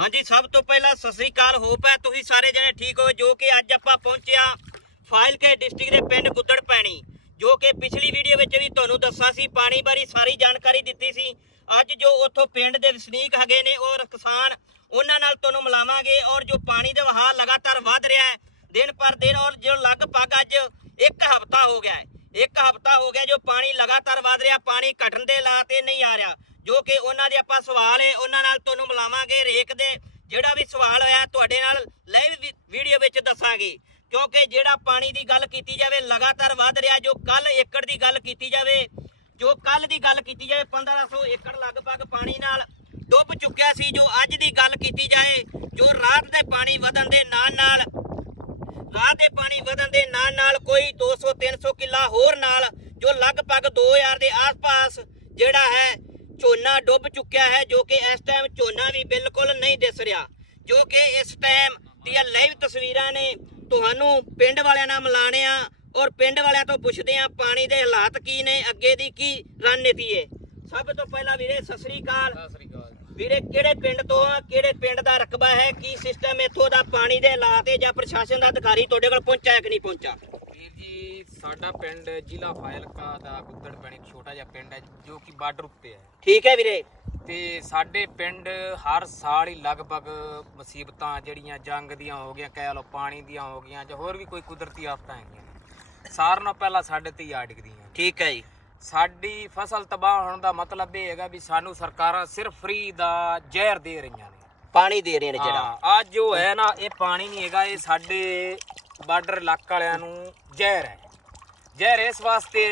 ਹਾਂਜੀ, ਸਭ ਤੋਂ ਪਹਿਲਾਂ ਸਤਿ ਸ੍ਰੀ ਅਕਾਲ, ਹੋਪ ਹੈ ਤੁਸੀਂ ਸਾਰੇ ਜਣੇ ਠੀਕ ਹੋ ਜੋ ਕਿ ਅੱਜ ਆਪਾਂ ਪਹੁੰਚਿਆ ਫਾਇਲਕੇ ਡਿਸਟ੍ਰਿਕਟ ਦੇ ਪਿੰਡ ਗੁੱਦੜ ਪੈਣੀ, ਜੋ ਕਿ ਪਿਛਲੀ ਵੀਡੀਓ ਵਿੱਚ ਵੀ ਤੁਹਾਨੂੰ ਦੱਸਿਆ ਸੀ, ਪਾਣੀ ਬਾਰੇ ਸਾਰੀ ਜਾਣਕਾਰੀ ਦਿੱਤੀ ਸੀ। ਅੱਜ ਜੋ ਉੱਥੋਂ ਪਿੰਡ ਦੇ ਵਸਨੀਕ ਹੈਗੇ ਨੇ ਔਰ ਕਿਸਾਨ, ਉਹਨਾਂ ਨਾਲ ਤੁਹਾਨੂੰ ਮਿਲਾਵਾਂਗੇ ਔਰ ਜੋ ਪਾਣੀ ਦਾ ਵਹਾਅ ਲਗਾਤਾਰ ਵੱਧ ਰਿਹਾ ਹੈ, ਦਿਨ ਪਰ ਦਿਨ ਔਰ ਜੋ ਲਗਭਗ ਅੱਜ ਇੱਕ ਹਫ਼ਤਾ ਹੋ ਗਿਆ ਹੈ, ਇੱਕ ਹਫ਼ਤਾ ਹੋ ਗਿਆ ਜੋ ਪਾਣੀ ਲਗਾਤਾਰ ਵੱਧ ਰਿਹਾ, ਪਾਣੀ ਘਟਣ ਦੇ ਲਾ ਤੇ ਨਹੀਂ ਆ ਰਿਹਾ। ਜੋ ਕਿ ਉਹਨਾਂ ਦੇ ਆਪਾਂ ਸਵਾਲ ਹੈ, ਉਹਨਾਂ ਨਾਲ ਤੁਹਾਨੂੰ ਮਿਲਾਵਾਂਗੇ ਰੇਕ ਦੇ। ਜਿਹੜਾ ਵੀ ਸਵਾਲ ਹੋਇਆ, ਤੁਹਾਡੇ ਨਾਲ ਲਾਈਵ ਵੀਡੀਓ ਵਿੱਚ ਦੱਸਾਂਗੇ। ਕਿਉਂਕਿ ਜਿਹੜਾ ਪਾਣੀ ਦੀ ਗੱਲ ਕੀਤੀ ਜਾਵੇ, ਲਗਾਤਾਰ ਵੱਧ ਰਿਹਾ, ਜੋ ਕੱਲ ਏਕੜ ਦੀ ਗੱਲ ਕੀਤੀ ਜਾਵੇ, ਜੋ ਕੱਲ ਦੀ ਗੱਲ ਕੀਤੀ ਜਾਵੇ 1500 ਏਕੜ ਲਗਭਗ ਪਾਣੀ ਨਾਲ ਡੁੱਬ ਚੁੱਕਿਆ ਸੀ, ਜੋ ਅੱਜ ਦੀ ਗੱਲ ਕੀਤੀ ਜਾਏ, ਜੋ ਰਾਤ ਦੇ ਪਾਣੀ ਵਧਣ ਦੇ ਨਾਲ ਨਾਲ ਰਾਤ ਦੇ ਪਾਣੀ ਵਧਣ ਦੇ ਨਾਲ ਨਾਲ ਕੋਈ 200 300 ਕਿੱਲਾ ਹੋਰ ਨਾਲ, ਜੋ ਲਗਭਗ 2000 ਦੇ ਆਸ-ਪਾਸ ਜਿਹੜਾ ਹੈ ਝੋਨਾ ਡੁੱਬ ਚੁੱਕਿਆ ਹੈ ਜੋ ਕਿ ਇਸ ਟਾਈਮ ਝੋਨਾ ਵੀ ਬਿਲਕੁਲ ਨਹੀਂ ਦਿਸ ਰਿਹਾ ਜੋ ਕਿ ਇਸ ਟਾਈਮ ਦੀਆਂ ਲਾਈਵ ਤਸਵੀਰਾਂ ਨੇ ਤੁਹਾਨੂੰ ਪਿੰਡ ਵਾਲਿਆਂ ਨਾਲ ਮਿਲਾਣੇ ਆ ਔਰ ਪਿੰਡ ਵਾਲਿਆਂ ਤੋਂ ਪੁੱਛਦੇ ਆ ਪਾਣੀ ਦੇ ਹਾਲਾਤ ਕੀ ਨੇ ਅੱਗੇ ਦੀ ਕੀ ਰਣਨੀਤੀ ਹੈ। ਸਭ ਤੋਂ ਪਹਿਲਾਂ ਵੀਰੇ ਸਤਿ ਸ੍ਰੀ ਅਕਾਲ। ਸਤਿ ਸ੍ਰੀ ਅਕਾਲ। ਵੀਰੇ ਕਿਹੜੇ ਪਿੰਡ ਤੋਂ ਆ ਕਿਹੜੇ ਪਿੰਡ ਦਾ ਰਕਬਾ ਹੈ ਕੀ ਸਿਸਟਮ ਇੱਥੋਂ ਦਾ ਪਾਣੀ ਦੇ ਹਾਲਾਤ ਹੈ ਜਾਂ ਪ੍ਰਸ਼ਾਸਨ ਦਾ ਅਧਿਕਾਰੀ ਤੁਹਾਡੇ ਕੋਲ ਪਹੁੰਚਿਆ ਕਿ ਨਹੀਂ ਪਹੁੰਚਾ ਵੀਰ ਜੀ ਸਾਡਾ ਪਿੰਡ ਜ਼ਿਲ੍ਹਾ ਫਾਇਲਕਾ ਦਾ ਗੁੱਦੜ ਪੈਣੀ ਛੋਟਾ ਜਿਹਾ ਪਿੰਡ ਹੈ ਜੋ ਕਿ ਬਾਰਡਰ ਉੱਤੇ ਹੈ। ਠੀਕ ਹੈ ਵੀਰੇ। ਤੇ ਸਾਡੇ ਪਿੰਡ ਹਰ ਸਾਲ ਹੀ ਲਗਭਗ ਮੁਸੀਬਤਾਂ ਜਿਹੜੀਆਂ ਜੰਗ ਦੀਆਂ ਹੋ ਗਈਆਂ ਕਹਿ ਲਓ ਪਾਣੀ ਦੀਆਂ ਹੋ ਗਈਆਂ ਜਾਂ ਹੋਰ ਵੀ ਕੋਈ ਕੁਦਰਤੀ ਆਫਤਾਂ ਹੈਗੀਆਂ ਨੇ ਸਾਰਿਆਂ ਨਾਲੋਂ ਪਹਿਲਾਂ ਸਾਡੇ ਤੇ ਹੀ ਆ ਡਿੱਗਦੀਆਂ ਠੀਕ ਹੈ ਜੀ। ਸਾਡੀ ਫਸਲ ਤਬਾਹ ਹੋਣ ਦਾ ਮਤਲਬ ਇਹ ਹੈਗਾ ਵੀ ਸਾਨੂੰ ਸਰਕਾਰਾਂ ਸਿਰਫ ਫ੍ਰੀ ਦਾ ਜ਼ਹਿਰ ਦੇ ਰਹੀਆਂ ਨੇ। ਪਾਣੀ ਦੇ ਰਹੇ ਨੇ ਜਿਹੜਾ। ਹਾਂ ਅੱਜ ਜੋ ਹੈ ਨਾ ਇਹ ਪਾਣੀ ਨਹੀਂ ਹੈਗਾ ਇਹ ਸਾਡੇ ਬਾਰਡਰ ਇਲਾਕਾ ਵਾਲਿਆਂ ਨੂੰ ਜ਼ਹਿਰ ਹੈ। ਜ਼ਹਿਰ ਇਸ ਵਾਸਤੇ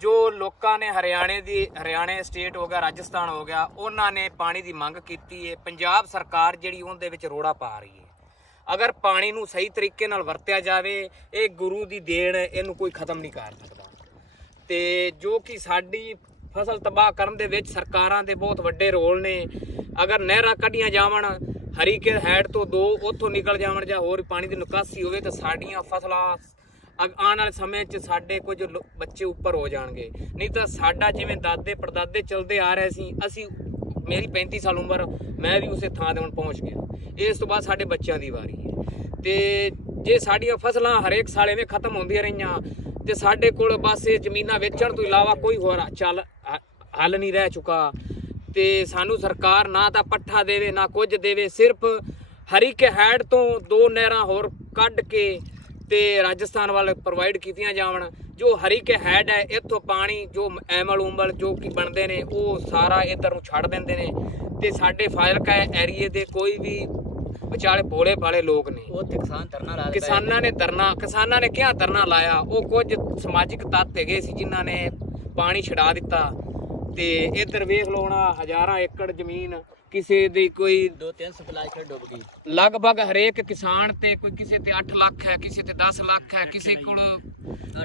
ਜੋ ਲੋਕਾਂ ਨੇ ਹਰਿਆਣੇ ਦੀ, ਹਰਿਆਣੇ ਸਟੇਟ ਹੋ ਗਿਆ, ਰਾਜਸਥਾਨ ਹੋ ਗਿਆ, ਉਹਨਾਂ ਨੇ ਪਾਣੀ ਦੀ ਮੰਗ ਕੀਤੀ ਹੈ ਪੰਜਾਬ ਸਰਕਾਰ ਜਿਹੜੀ ਉਹਦੇ ਵਿੱਚ ਰੋੜਾ ਪਾ ਰਹੀ ਹੈ ਅਗਰ ਪਾਣੀ ਨੂੰ ਸਹੀ ਤਰੀਕੇ ਨਾਲ ਵਰਤਿਆ ਜਾਵੇ, ਇਹ ਗੁਰੂ ਦੀ ਦੇਣ, ਇਹਨੂੰ ਕੋਈ ਖਤਮ ਨਹੀਂ ਕਰ ਸਕਦਾ। ਤੇ ਜੋ ਕਿ ਸਾਡੀ ਫਸਲ ਤਬਾਹ ਕਰਨ ਦੇ ਵਿੱਚ ਸਰਕਾਰਾਂ ਦੇ ਬਹੁਤ ਵੱਡੇ ਰੋਲ ਨੇ। ਅਗਰ ਨਹਿਰਾਂ ਕੱਢੀਆਂ ਜਾਵਣ, ਹਰੀਕੇ ਹੈਡ ਤੋਂ ਦੋ ਉੱਥੋਂ ਨਿਕਲ ਜਾਵਣ ਜਾਂ ਹੋਰ ਪਾਣੀ ਦੀ ਨਿਕਾਸੀ ਹੋਵੇ, ਤਾਂ ਸਾਡੀਆਂ ਫਸਲਾਂ ਆਉਣ ਵਾਲੇ ਸਮੇਂ 'ਚ ਸਾਡੇ ਕੁਝ ਲੋ- ਬੱਚੇ ਉੱਪਰ ਹੋ ਜਾਣਗੇ। ਨਹੀਂ ਤਾਂ ਸਾਡਾ ਜਿਵੇਂ ਦਾਦੇ ਪੜਦਾਦੇ ਚਲਦੇ ਆ ਰਹੇ ਸੀ, ਅਸੀਂ ਮੇਰੀ 35 ਸਾਲ ਉਮਰ, ਮੈਂ ਵੀ ਉਸੇ ਥਾਂ ਤੇ ਹੁਣ ਪਹੁੰਚ ਗਿਆ। ਇਸ ਤੋਂ ਬਾਅਦ ਸਾਡੇ ਬੱਚਿਆਂ ਦੀ ਵਾਰੀ ਹੈ। ਤੇ ਜੇ ਸਾਡੀਆਂ ਫਸਲਾਂ ਹਰੇਕ ਸਾਲ ਐਵੇਂ ਖਤਮ ਹੁੰਦੀਆਂ ਰਹੀਆਂ, ਤੇ ਸਾਡੇ ਕੋਲ ਬਸ ਇਹ ਜ਼ਮੀਨਾਂ ਵੇਚਣ ਤੋਂ ਇਲਾਵਾ ਕੋਈ ਹੋਰ ਚੱਲ ਹੱਲ ਨਹੀਂ ਰਹਿ ਚੁੱਕਾ। ਤੇ ਸਾਨੂੰ ਸਰਕਾਰ ਨਾ ਤਾਂ ਪੱਠਾ ਦੇਵੇ, ਨਾ ਕੁਝ ਦੇਵੇ, ਸਿਰਫ ਹਰੀਕੇ ਹੈਡ ਤੋਂ ਦੋ ਨਹਿਰਾਂ ਹੋਰ ਕੱਢ ਕੇ ਤੇ ਰਾਜਸਥਾਨ ਵੱਲ ਪ੍ਰੋਵਾਈਡ ਕੀਤੀਆਂ ਜਾਵਣ। ਜੋ ਹਰੀਕੇ ਹੈਡ ਹੈ ਇੱਥੋਂ ਪਾਣੀ ਜੋ ਐਮਲ ਉਮਲ ਜੋ ਕੀ ਬਣਦੇ ਨੇ ਉਹ ਸਾਰਾ ਇੱਧਰ ਨੂੰ ਛੱਡ ਦਿੰਦੇ ਨੇ। ਤੇ ਸਾਡੇ ਫਾਇਲਕਾ ਏਰੀਏ ਦੇ ਕੋਈ ਵੀ ਵਿਚਾਲੇ ਭੋਲੇ ਭਾਲੇ ਲੋਕ ਨੇ ਉਹ ਤੇ ਕਿਸਾਨ ਧਰਨਾ ਲਾ ਕਿਸਾਨਾਂ ਨੇ ਧਰਨਾ ਕਿਸਾਨਾਂ ਨੇ ਕਿਹਾ ਧਰਨਾ ਲਾਇਆ? ਉਹ ਕੁਝ ਸਮਾਜਿਕ ਤੱਤ ਹੈਗੇ ਸੀ ਜਿਨ੍ਹਾਂ ਨੇ ਪਾਣੀ ਛਡਾ ਦਿੱਤਾ। ਤੇ ਇੱਧਰ ਵੇਖ ਲਓ ਨਾ ਹਜ਼ਾਰਾਂ ਏਕੜ ਜ਼ਮੀਨ ਕਿਸੇ ਦੀ ਕੋਈ ਦੋ ਤਿੰਨ ਸਪਲਾਈ ਖੜ ਡੁੱਬ ਗਈ। ਲਗਭਗ ਹਰੇਕ ਕਿਸਾਨ ਤੇ ਕੋਈ ਕਿਸੇ ਤੇ 8 ਲੱਖ ਹੈ ਕਿਸੇ ਤੇ 10 ਲੱਖ ਹੈ ਕਿਸੇ ਕੋਲ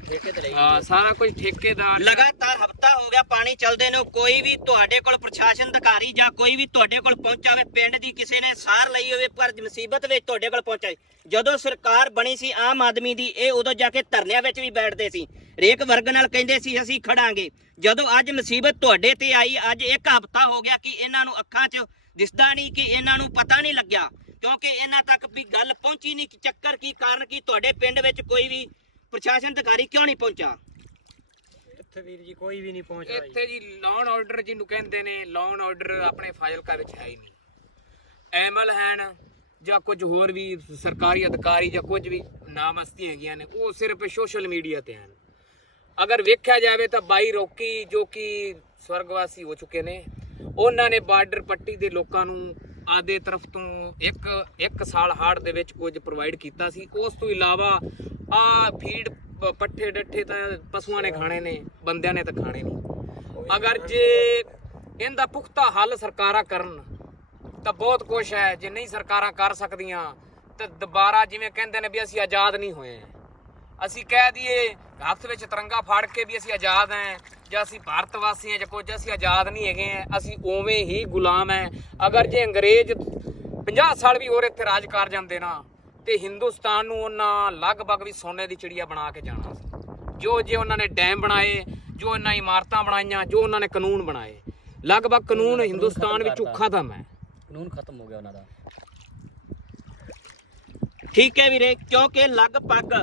ਠੇਕੇ ਤੇ ਲਈ। ਸਾਰਾ ਕੁਝ ਠੇਕੇਦਾਰ ਲਗਾਤਾਰ ਹਫਤਾ ਹੋ ਗਿਆ ਪਾਣੀ ਚੱਲਦੇ ਨੂੰ ਕੋਈ ਵੀ ਤੁਹਾਡੇ ਕੋਲ ਪ੍ਰਸ਼ਾਸਨ ਅਧਿਕਾਰੀ ਜਾਂ ਕੋਈ ਵੀ ਤੁਹਾਡੇ ਕੋਲ ਪਹੁੰਚਾ ਪਿੰਡ ਦੀ ਕਿਸੇ ਨੇ ਸਾਰ ਲਈ ਹੋਵੇ ਪਰ ਮੁਸੀਬਤ ਵਿੱਚ ਤੁਹਾਡੇ ਕੋਲ ਪਹੁੰਚਾਈ ਜਦੋਂ ਸਰਕਾਰ ਬਣੀ ਸੀ ਆਮ ਆਦਮੀ ਦੀ ਇਹ ਉਦੋਂ ਜਾ ਕੇ ਧਰਨਿਆਂ ਵਿੱਚ ਵੀ ਬੈਠਦੇ ਸੀ। ਰੇਕ ਵਰਗ ਨਾਲ ਕਹਿੰਦੇ ਸੀ ਅਸੀਂ ਖੜਾਂਗੇ। ਜਦੋਂ ਅੱਜ ਮੁਸੀਬਤ ਤੁਹਾਡੇ ਤੇ ਆਈ ਅੱਜ ਇੱਕ ਹਫਤਾ ਹੋ ਗਿਆ ਕਿ ਇਹਨਾਂ ਨੂੰ ਅੱਖਾਂ 'ਚ ਦਿਸਦਾ ਨਹੀਂ ਕਿ ਇਹਨਾਂ ਨੂੰ ਪਤਾ ਨਹੀਂ ਲੱਗਿਆ। ਕਿਉਂਕਿ ਇਹਨਾਂ ਤੱਕ ਵੀ ਗੱਲ ਪਹੁੰਚੀ ਨਹੀਂ ਕਿ ਚੱਕਰ ਕੀ ਕਾਰਨ ਕੀ ਤੁਹਾਡੇ ਪਿੰਡ ਵਿੱਚ ਕੋਈ ਵੀ ਪ੍ਰਸ਼ਾਸਨ ਅਧਿਕਾਰੀ ਕਿਉਂ ਨਹੀਂ ਪਹੁੰਚਾ? ਇੱਥੇ ਵੀਰ ਜੀ ਕੋਈ ਵੀ ਨਹੀਂ ਪਹੁੰਚ ਇੱਥੇ ਜੀ ਲੋਨ ਆਰਡਰ ਜਿਹਨੂੰ ਕਹਿੰਦੇ ਨੇ ਲੋਨ ਆਰਡਰ ਆਪਣੇ ਫਾਈਲਕਾ ਵਿੱਚ ਹੈ ਹੀ ਨਹੀਂ। ਐਮਲ ਹੈਨ ਜਾਂ ਕੁਝ ਹੋਰ ਵੀ ਸਰਕਾਰੀ ਅਧਿਕਾਰੀ ਜਾਂ ਕੁਝ ਵੀ ਨਾਮਸਤੀ ਹੈਗੀਆਂ ਨੇ ਉਹ ਸਿਰਫ ਸੋਸ਼ਲ ਮੀਡੀਆ ਤੇ ਹਨ। ਅਗਰ ਵੇਖਿਆ ਜਾਵੇ ਤਾਂ ਬਾਈ ਰੋਕੀ ਜੋ ਕਿ ਸਵਰਗਵਾਸੀ ਹੋ ਚੁੱਕੇ ਨੇ, ਉਹਨਾਂ ਨੇ ਬਾਰਡਰ ਪੱਟੀ ਦੇ ਲੋਕਾਂ ਨੂੰ ਆਦੇ ਤਰਫ ਤੋਂ ਇੱਕ ਇੱਕ ਸਾਲ ਹਾੜ ਦੇ ਵਿੱਚ ਕੁਝ ਪ੍ਰੋਵਾਈਡ ਕੀਤਾ ਸੀ। ਉਸ ਤੋਂ ਇਲਾਵਾ ਆ ਫੀਡ ਪੱਠੇ ਡੱਠੇ ਤਾਂ ਪਸ਼ੂਆਂ ਨੇ ਖਾਣੇ ਨੇ, ਬੰਦਿਆਂ ਨੇ ਤਾਂ ਖਾਣੇ ਨਹੀਂ ਅਗਰ ਜੇ ਇਹਦਾ ਪੁਖਤਾ ਹੱਲ ਸਰਕਾਰਾਂ ਕਰਨ, ਤਾਂ ਬਹੁਤ ਕੁਝ ਹੈ। ਜੇ ਨਹੀਂ ਸਰਕਾਰਾਂ ਕਰ ਸਕਦੀਆਂ, ਤਾਂ ਦੁਬਾਰਾ ਜਿਵੇਂ ਕਹਿੰਦੇ ਨੇ ਵੀ ਅਸੀਂ ਆਜ਼ਾਦ ਨਹੀਂ ਹੋਏ। ਅਸੀਂ ਕਹਿ ਦਈਏ ਹੱਥ ਵਿੱਚ ਤਿਰੰਗਾ ਫੜ ਕੇ ਵੀ ਅਸੀਂ ਆਜ਼ਾਦ ਹਾਂ ਜਾਂ ਅਸੀਂ ਭਾਰਤ ਵਾਸੀ ਹਾਂ ਜਾਂ ਕੁਝ ਅਸੀਂ ਆਜ਼ਾਦ ਨਹੀਂ ਹੈਗੇ ਹਾਂ ਅਸੀਂ ਉਵੇਂ ਹੀ ਗੁਲਾਮ ਹੈ ਅਗਰ ਜੇ ਅੰਗਰੇਜ਼ 50 ਸਾਲ ਵੀ ਹੋਰ ਇੱਥੇ ਰਾਜ ਕਰ ਜਾਂਦੇ ਨਾ ਤੇ ਹਿੰਦੁਸਤਾਨ ਨੂੰ ਉਹਨਾਂ ਲਗਭਗ ਵੀ ਸੋਨੇ ਦੀ ਚਿੜੀਆ ਬਣਾ ਕੇ ਜਾਣਾ ਸੀ। ਜੋ ਜੇ ਉਹਨਾਂ ਨੇ ਡੈਮ ਬਣਾਏ ਜੋ ਉਹਨਾਂ ਇਮਾਰਤਾਂ ਬਣਾਈਆਂ ਜੋ ਉਹਨਾਂ ਨੇ ਕਾਨੂੰਨ ਬਣਾਏ ਲਗਭਗ ਕਾਨੂੰਨ ਹਿੰਦੁਸਤਾਨ ਵਿੱਚੋਂ ਖਤਮ ਹੈ ਕਾਨੂੰਨ ਖਤਮ ਹੋ ਗਿਆ ਉਹਨਾਂ ਦਾ। ਠੀਕ ਹੈ ਵੀਰੇ ਕਿਉਂਕਿ ਲਗਭਗ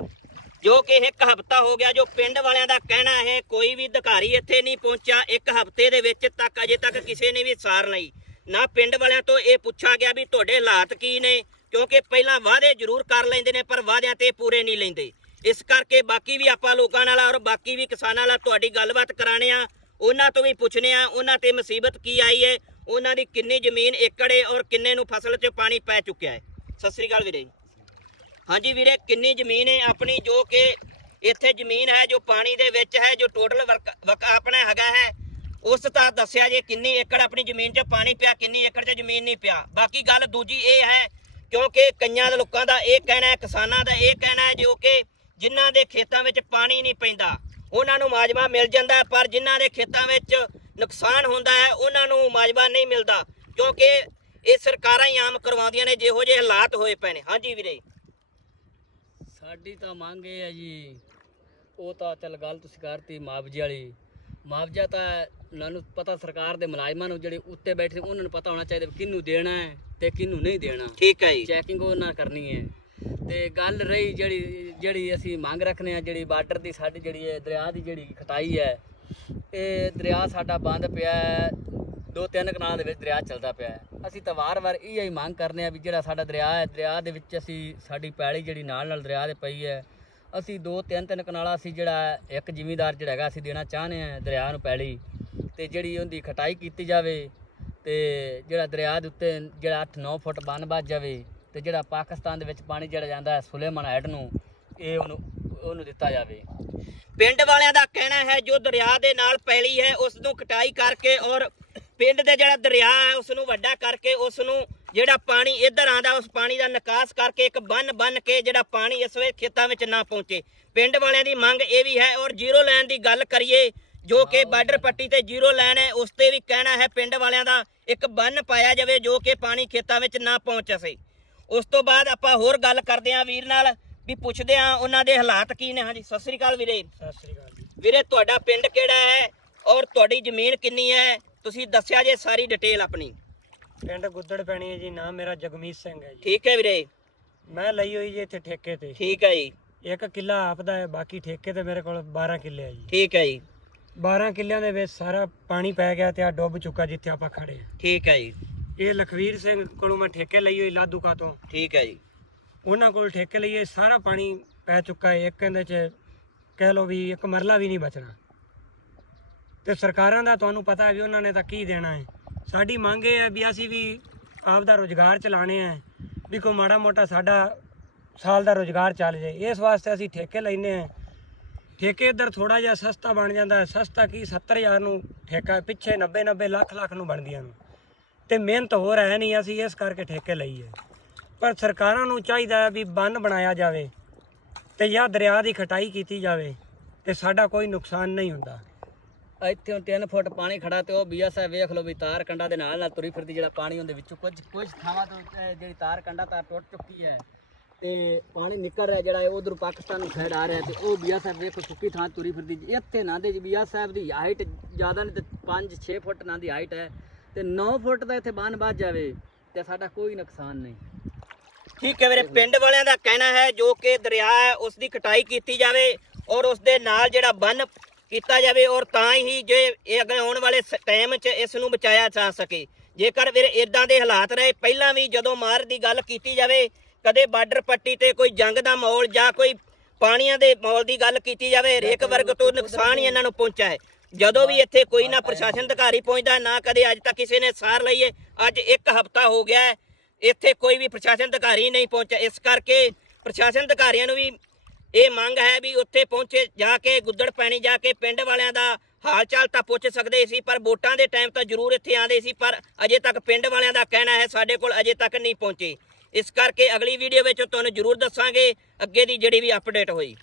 ਜੋ ਕਿ ਇੱਕ ਹਫਤਾ ਹੋ ਗਿਆ, ਜੋ ਪਿੰਡ ਵਾਲਿਆਂ ਦਾ ਕਹਿਣਾ ਹੈ, ਕੋਈ ਵੀ ਅਧਿਕਾਰੀ ਇੱਥੇ ਨਹੀਂ ਪਹੁੰਚਿਆ। ਇੱਕ ਹਫ਼ਤੇ ਦੇ ਵਿੱਚ ਤੱਕ ਅਜੇ ਤੱਕ ਕਿਸੇ ਨੇ ਵੀ ਸਾਰ ਲਈ ਨਾ ਪਿੰਡ ਵਾਲਿਆਂ ਤੋਂ ਇਹ ਪੁੱਛਿਆ ਗਿਆ ਵੀ ਤੁਹਾਡੇ ਹਾਲਾਤ ਕੀ ਨੇ, ਕਿਉਂਕਿ ਪਹਿਲਾਂ ਵਾਅਦੇ ਜ਼ਰੂਰ ਕਰ ਲੈਂਦੇ ਨੇ, ਪਰ ਵਾਅਦਿਆਂ ਤੇ ਪੂਰੇ ਨਹੀਂ ਲੈਂਦੇ। ਇਸ ਕਰਕੇ ਬਾਕੀ ਵੀ ਆਪਾਂ ਲੋਕਾਂ ਨਾਲ ਔਰ ਬਾਕੀ ਵੀ ਕਿਸਾਨਾਂ ਨਾਲ ਤੁਹਾਡੀ ਗੱਲਬਾਤ ਕਰਾਣੇ ਆ। ਉਹਨਾਂ ਤੋਂ ਵੀ ਪੁੱਛਨੇ ਆ, ਉਹਨਾਂ ਤੇ ਮੁਸੀਬਤ ਕੀ ਆਈ ਹੈ, ਉਹਨਾਂ ਦੀ ਕਿੰਨੀ ਜ਼ਮੀਨ ਏਕੜ ਹੈ ਔਰ ਕਿੰਨੇ ਨੂੰ ਫਸਲ 'ਚ ਪਾਣੀ ਪੈ ਚੁੱਕਿਆ ਹੈ। ਸਤਿ ਸ੍ਰੀ ਅਕਾਲ ਵੀਰੇ। ਹਾਂਜੀ ਵੀਰੇ, ਕਿੰਨੀ ਜ਼ਮੀਨ ਹੈ ਆਪਣੀ ਜੋ ਕਿ ਇੱਥੇ ਜ਼ਮੀਨ ਹੈ, ਜੋ ਪਾਣੀ ਦੇ ਵਿੱਚ ਹੈ, ਜੋ ਟੋਟਲ ਵਰਕ ਆਪਣਾ ਹੈਗਾ ਹੈ। ਉਸ ਤਾਂ ਦੱਸਿਆ ਜੇ ਕਿੰਨੀ ਏਕੜ ਆਪਣੀ ਜ਼ਮੀਨ 'ਚ ਪਾਣੀ ਪਿਆ, ਕਿੰਨੀ ਏਕੜ 'ਚ ਜ਼ਮੀਨ ਨਹੀਂ ਪਿਆ। ਬਾਕੀ ਗੱਲ ਦੂਜੀ ਇਹ ਹੈ, ਕਿਉਂਕਿ ਕਈਆਂ ਦੇ ਲੋਕਾਂ ਦਾ ਇਹ ਕਹਿਣਾ ਹੈ, ਕਿਸਾਨਾਂ ਦਾ ਇਹ ਕਹਿਣਾ ਹੈ, ਜੋ ਕਿ ਜਿਨ੍ਹਾਂ ਦੇ ਖੇਤਾਂ ਵਿੱਚ ਪਾਣੀ ਨਹੀਂ ਪੈਂਦਾ, ਉਹਨਾਂ ਨੂੰ ਮਾਜਵਾ ਮਿਲ ਜਾਂਦਾ ਪਰ ਜਿਨ੍ਹਾਂ ਦੇ ਖੇਤਾਂ ਵਿੱਚ ਨੁਕਸਾਨ ਹੁੰਦਾ ਹੈ, ਉਹਨਾਂ ਨੂੰ ਮਾਜਵਾ ਨਹੀਂ ਮਿਲਦਾ, ਕਿਉਂਕਿ ਇਹ ਸਰਕਾਰਾਂ ਹੀ ਆਮ ਕਰਵਾਉਂਦੀਆਂ ਨੇ, ਜਿਹੋ ਜਿਹੇ ਹਾਲਾਤ ਹੋਏ ਪਏ ਨੇ। ਹਾਂਜੀ ਵੀਰੇ। ਸਾਡੀ ਤਾਂ ਮੰਗ ਇਹ ਹੈ ਜੀ ਉਹ ਤਾਂ ਚੱਲ ਗੱਲ ਤੁਸੀਂ ਕਰਤੀ ਮੁਆਵਜ਼ੇ ਵਾਲੀ। ਮੁਆਵਜ਼ਾ ਤਾਂ ਉਹਨਾਂ ਨੂੰ ਪਤਾ ਸਰਕਾਰ ਦੇ ਮੁਲਾਜ਼ਮਾਂ ਨੂੰ ਜਿਹੜੇ ਉੱਤੇ ਬੈਠੇ ਨੇ, ਉਹਨਾਂ ਨੂੰ ਪਤਾ ਹੋਣਾ ਚਾਹੀਦਾ ਵੀ ਕਿਹਨੂੰ ਦੇਣਾ ਹੈ ਤੇ ਕਿਹਨੂੰ ਨਹੀਂ ਦੇਣਾ। ਠੀਕ ਹੈ ਜੀ। ਚੈਕਿੰਗ ਉਹਨਾਂ ਕਰਨੀ ਹੈ। ਤੇ ਗੱਲ ਰਹੀ ਜਿਹੜੀ ਜਿਹੜੀ ਅਸੀਂ ਮੰਗ ਰੱਖਨੇ ਆ ਜਿਹੜੀ ਬਾਰਡਰ ਦੀ ਸਾਡੀ ਜਿਹੜੀ ਹੈ ਦਰਿਆ ਦੀ ਜਿਹੜੀ ਖਟਾਈ ਹੈ ਇਹ ਦਰਿਆ ਸਾਡਾ ਬੰਦ ਪਿਆ ਹੈ। ਦੋ ਤਿੰਨ ਕਨਾਲਾਂ ਦੇ ਵਿੱਚ ਦਰਿਆ ਚੱਲਦਾ ਪਿਆ ਹੈ। ਅਸੀਂ ਤਾਂ ਵਾਰ-ਵਾਰ ਇਹ ਹੀ ਮੰਗ ਕਰਨੇ ਆ ਵੀ ਜਿਹੜਾ ਸਾਡਾ ਦਰਿਆ ਹੈ, ਦਰਿਆ ਦੇ ਵਿੱਚ ਅਸੀਂ ਸਾਡੀ ਪੈਲੀ ਜਿਹੜੀ ਨਾਲ ਨਾਲ ਦਰਿਆ ਦੇ ਪਈ ਹੈ। ਅਸੀਂ ਦੋ ਤਿੰਨ ਤਿੰਨ ਕਨਾਲਾ ਅਸੀਂ ਜਿਹੜਾ ਇੱਕ ਜ਼ਿਮੀਦਾਰ ਜਿਹੜਾ ਹੈਗਾ ਅਸੀਂ ਦੇਣਾ ਚਾਹੁੰਦੇ ਆ ਦਰਿਆ ਨੂੰ ਪੈਲੀ। ਤੇ ਜਿਹੜੀ ਉਹਦੀ ਖਟਾਈ ਕੀਤੀ ਜਾਵੇ ਤੇ ਜਿਹੜਾ ਦਰਿਆ ਦੇ ਉੱਤੇ ਜਿਹੜਾ 8-9 ਫੁੱਟ ਬੰਨ ਵੱਜ ਜਾਵੇ ਤੇ ਜਿਹੜਾ ਪਾਕਿਸਤਾਨ ਦੇ ਵਿੱਚ ਪਾਣੀ ਜਿਹੜਾ ਜਾਂਦਾ ਹੈ ਸੁਲੇਮਾਨ ਹੈਡ ਨੂੰ, ਇਹ ਉਹਨੂੰ ਉਹਨੂੰ ਦਿੱਤਾ ਜਾਵੇ। ਪਿੰਡ ਵਾਲਿਆਂ ਦਾ ਕਹਿਣਾ ਹੈ ਜੋ ਦਰਿਆ ਦੇ ਨਾਲ ਪੈਲੀ ਹੈ, ਉਸ ਨੂੰ ਕਟਾਈ ਕਰਕੇ ਔਰ ਪਿੰਡ ਦੇ ਜਿਹੜਾ ਦਰਿਆ ਹੈ ਉਸ ਨੂੰ ਵੱਡਾ ਕਰਕੇ ਉਸ ਨੂੰ ਜਿਹੜਾ ਪਾਣੀ ਇੱਧਰ ਆਂਦਾ ਉਸ ਪਾਣੀ ਦਾ ਨਿਕਾਸ ਕਰਕੇ ਇੱਕ ਬੰਨ ਬੰਨ ਕੇ ਜਿਹੜਾ ਪਾਣੀ ਇਸ ਵੇ ਖੇਤਾਂ ਵਿੱਚ ਨਾ ਪਹੁੰਚੇ। ਪਿੰਡ ਵਾਲਿਆਂ ਦੀ ਮੰਗ ਇਹ ਵੀ ਹੈ ਔਰ ਜ਼ੀਰੋ ਲਾਈਨ ਦੀ ਗੱਲ ਕਰੀਏ ਜੋ ਕਿ ਬਾਰਡਰ ਪੱਟੀ ਤੇ ਜ਼ੀਰੋ ਲਾਈਨ ਹੈ ਉਸ ਤੇ ਵੀ ਕਹਿਣਾ ਹੈ ਪਿੰਡ ਵਾਲਿਆਂ ਦਾ ਇੱਕ ਬੰਨ ਪਾਇਆ ਜਾਵੇ ਜੋ ਕਿ ਪਾਣੀ ਖੇਤਾਂ ਵਿੱਚ ਨਾ ਪਹੁੰਚ ਸਕੇ। ਉਸ ਤੋਂ ਬਾਅਦ ਆਪਾਂ ਹੋਰ ਗੱਲ ਕਰਦੇ ਹਾਂ ਵੀਰ ਨਾਲ ਵੀ ਪੁੱਛਦੇ ਹਾਂ ਉਹਨਾਂ ਦੇ ਹਾਲਾਤ ਕੀ ਨੇ। ਹਾਂਜੀ ਸਤਿ ਸ੍ਰੀ ਅਕਾਲ ਵੀਰੇ। ਸਤਿ ਸ੍ਰੀ ਅਕਾਲ ਜੀ। ਵੀਰੇ ਤੁਹਾਡਾ ਪਿੰਡ ਕਿਹੜਾ ਹੈ ਔਰ ਤੁਹਾਡੀ ਜ਼ਮੀਨ ਕਿੰਨੀ ਹੈ? ਤੁਸੀਂ ਦੱਸਿਆ ਜੇ ਸਾਰੀ ਡਿਟੇਲ ਆਪਣੀ। ਪਿੰਡ ਗੁੱਦੜ ਪੈਣੀ ਹੈ ਜੀ ਨਾਮ ਮੇਰਾ ਜਗਮੀਤ ਸਿੰਘ ਹੈ ਜੀ। ਠੀਕ ਹੈ ਵੀਰੇ। ਮੈਂ ਲਈ ਹੋਈ ਜੀ ਇੱਥੇ ਠੇਕੇ ਤੇ। ਠੀਕ ਹੈ ਜੀ। ਇੱਕ ਕਿੱਲਾ ਆਪਦਾ ਹੈ ਬਾਕੀ ਠੇਕੇ ਤੇ ਮੇਰੇ ਕੋਲ 12 ਕਿੱਲੇ ਹੈ ਜੀ। ਠੀਕ ਹੈ ਜੀ। 12 ਕਿੱਲਿਆਂ ਦੇ ਵਿੱਚ ਸਾਰਾ ਪਾਣੀ ਪੈ ਗਿਆ ਤੇ ਆ ਡੁੱਬ ਚੁੱਕਾ ਜਿੱਥੇ ਆਪਾਂ ਖੜੇ ਆ ਠੀਕ ਹੈ ਜੀ। ਇਹ ਲਖਵੀਰ ਸਿੰਘ ਕੋਲੋਂ ਮੈਂ ਠੇਕੇ ਲਈ ਹੋਈ ਲਾਧੂਕਾ ਤੋਂ। ਠੀਕ ਹੈ ਜੀ। ਉਹਨਾਂ ਕੋਲ ਠੇਕੇ ਲਈਏ ਸਾਰਾ ਪਾਣੀ ਪੈ ਚੁੱਕਾ ਹੈ। ਇੱਕ ਇਹਦੇ ਚ ਕਹਿ ਲਓ ਵੀ ਇੱਕ ਮਰਲਾ ਵੀ ਨਹੀਂ ਬਚਣਾ। ਤੇ ਸਰਕਾਰਾਂ ਦਾ ਤੁਹਾਨੂੰ ਪਤਾ ਹੈ ਵੀ ਉਹਨਾਂ ਨੇ ਤਾਂ ਕੀ ਦੇਣਾ ਹੈ। ਸਾਡੀ ਮੰਗ ਇਹ ਹੈ ਵੀ ਅਸੀਂ ਵੀ ਆਪ ਦਾ ਰੋਜ਼ਗਾਰ ਚਲਾਣੇ ਆ ਵੀ ਕੋਈ ਮਾੜਾ ਮੋਟਾ ਸਾਡਾ ਸਾਲ ਦਾ ਰੋਜ਼ਗਾਰ ਚੱਲ ਜਾਏ। ਇਸ ਵਾਸਤੇ ਅਸੀਂ ਠੇਕੇ ਲੈਨੇ ਆ ਠੇਕੇ ਇੱਧਰ ਥੋੜਾ ਜਿਹਾ ਸਸਤਾ ਬਣ ਜਾਂਦਾ ਸਸਤਾ ਕੀ? 70000 ਨੂੰ ਠੇਕਾ, ਪਿੱਛੇ 90 90 ਲੱਖ ਲੱਖ ਨੂੰ ਬਣਦੀਆਂ ਨੂੰ। ਤੇ ਮਿਹਨਤ ਹੋਰ ਹੈ ਨਹੀਂ, ਅਸੀਂ ਇਸ ਕਰਕੇ ਠੇਕੇ ਲਈ ਹੈ। ਪਰ ਸਰਕਾਰਾਂ ਨੂੰ ਚਾਹੀਦਾ ਵੀ ਬੰਨ ਬਣਾਇਆ ਜਾਵੇ ਤੇ ਜਾਂ ਦਰਿਆ ਦੀ ਖਟਾਈ ਕੀਤੀ ਜਾਵੇ ਤੇ ਸਾਡਾ ਕੋਈ ਨੁਕਸਾਨ ਨਹੀਂ ਹੁੰਦਾ। ਇੱਥੇ ਹੁਣ 3 ਫੁੱਟ ਪਾਣੀ ਖੜਾ ਤੇ ਉਹ ਬੀਐਸਐਫ ਵੇਖ ਲਓ ਵੀ ਤਾਰ ਕੰਡਾ ਦੇ ਨਾਲ ਨਾਲ ਤੁਰੀ ਫਿਰਦੀ ਜਿਹੜਾ ਪਾਣੀ ਉਹਦੇ ਵਿੱਚੋਂ ਕੁਝ ਕੁਝ ਥਾਵਾਂ ਤੋਂ ਜਿਹੜੀ ਤਾਰ ਕੰਡਾ ਤਾਰ ਟੁੱਟ ਚੁੱਕੀ ਹੈ। ਤੇ ਪਾਣੀ ਨਿਕਲ ਰਿਹਾ ਜਿਹੜਾ ਉਧਰ ਪਾਕਿਸਤਾਨ ਨੂੰ ਸਾਈਡ ਆ ਰਿਹਾ ਤੇ ਉਹ ਬੀਆ ਸਾਹਿਬ ਵੇਖੋ ਸੁੱਕੀ ਥਾਂ ਤੁਰੀ ਫਿਰਦੀ। ਇੱਥੇ ਨਾ ਦੇ ਬੀਐਸਐਫ ਦੀ ਹਾਈਟ ਜ਼ਿਆਦਾ ਨਹੀਂ ਤੇ 5-6 ਫੁੱਟ ਨਾ ਦੀ ਹਾਈਟ ਹੈ। ਤੇ 9 ਫੁੱਟ ਦਾ ਇੱਥੇ ਬੰਨ ਵੱਜ ਜਾਵੇ ਤੇ ਸਾਡਾ ਕੋਈ ਨੁਕਸਾਨ ਨਹੀਂ। ਠੀਕ ਹੈ ਵੀਰੇ, ਪਿੰਡ ਵਾਲਿਆਂ ਦਾ ਕਹਿਣਾ ਹੈ ਜੋ ਕਿ ਦਰਿਆ ਹੈ ਉਸ ਦੀ ਕਟਾਈ ਕੀਤੀ ਜਾਵੇ ਔਰ ਉਸ ਦੇ ਨਾਲ ਜਿਹੜਾ ਬੰਨ ਕੀਤਾ ਜਾਵੇ ਔਰ ਤਾਂ ਹੀ ਜੇ ਇਹ ਅੱਗੇ ਆਉਣ ਵਾਲੇ ਟਾਈਮ 'ਚ ਇਸ ਨੂੰ ਬਚਾਇਆ ਜਾ ਸਕੇ। ਜੇਕਰ ਵੀਰੇ ਇਦਾਂ ਦੇ ਹਾਲਾਤ ਰਹੇ ਪਹਿਲਾਂ ਵੀ ਜਦੋਂ ਮਾਰ ਦੀ ਗੱਲ ਕੀਤੀ ਜਾਵੇ ਕਦੇ ਬਾਰਡਰ ਪੱਟੀ ਤੇ ਕੋਈ ਜੰਗ ਦਾ ਮਾਹੌਲ ਜਾਂ ਕੋਈ ਪਾਣੀਆਂ ਦੇ ਮਾਹੌਲ ਦੀ ਗੱਲ ਕੀਤੀ ਜਾਵੇ ਹਰੇਕ ਵਰਗ ਤੋਂ ਨੁਕਸਾਨ ਹੀ ਇਹਨਾਂ ਨੂੰ ਪਹੁੰਚਾ ਹੈ। ਜਦੋਂ ਵੀ ਇੱਥੇ ਕੋਈ ਨਾ ਪ੍ਰਸ਼ਾਸਨ ਅਧਿਕਾਰੀ ਪਹੁੰਚਦਾ ਨਾ ਕਦੇ ਅੱਜ ਤੱਕ ਕਿਸੇ ਨੇ ਸਾਰ ਲਈ ਹੈ। ਅੱਜ ਇੱਕ ਹਫ਼ਤਾ ਹੋ ਗਿਆ ਹੈ। ਇੱਥੇ ਕੋਈ ਵੀ ਪ੍ਰਸ਼ਾਸਨ ਅਧਿਕਾਰੀ ਨਹੀਂ ਪਹੁੰਚਿਆ। ਇਸ ਕਰਕੇ ਪ੍ਰਸ਼ਾਸਨ ਅਧਿਕਾਰੀਆਂ ਨੂੰ ਵੀ ਇਹ ਮੰਗ ਹੈ ਵੀ ਉੱਥੇ ਪਹੁੰਚੇ ਜਾ ਕੇ ਗੁੱਦੜ ਪੈਣੀ, ਜਾ ਕੇ ਪਿੰਡ ਵਾਲਿਆਂ ਦਾ ਹਾਲ ਚਾਲ ਤਾਂ ਪੁੱਛ ਸਕਦੇ ਸੀ, ਪਰ ਵੋਟਾਂ ਦੇ ਟਾਈਮ ਤਾਂ ਜ਼ਰੂਰ ਇੱਥੇ ਆਉਂਦੇ ਸੀ, ਪਰ ਅਜੇ ਤੱਕ ਪਿੰਡ ਵਾਲਿਆਂ ਦਾ ਕਹਿਣਾ ਹੈ ਸਾਡੇ ਕੋਲ ਅਜੇ ਤੱਕ ਨਹੀਂ ਪਹੁੰਚੇ। ਇਸ ਕਰਕੇ ਅਗਲੀ ਵੀਡੀਓ ਵਿੱਚ ਤੁਹਾਨੂੰ ਜ਼ਰੂਰ ਦੱਸਾਂਗੇ, ਅੱਗੇ ਦੀ ਜਿਹੜੀ ਵੀ ਅਪਡੇਟ ਹੋਈ।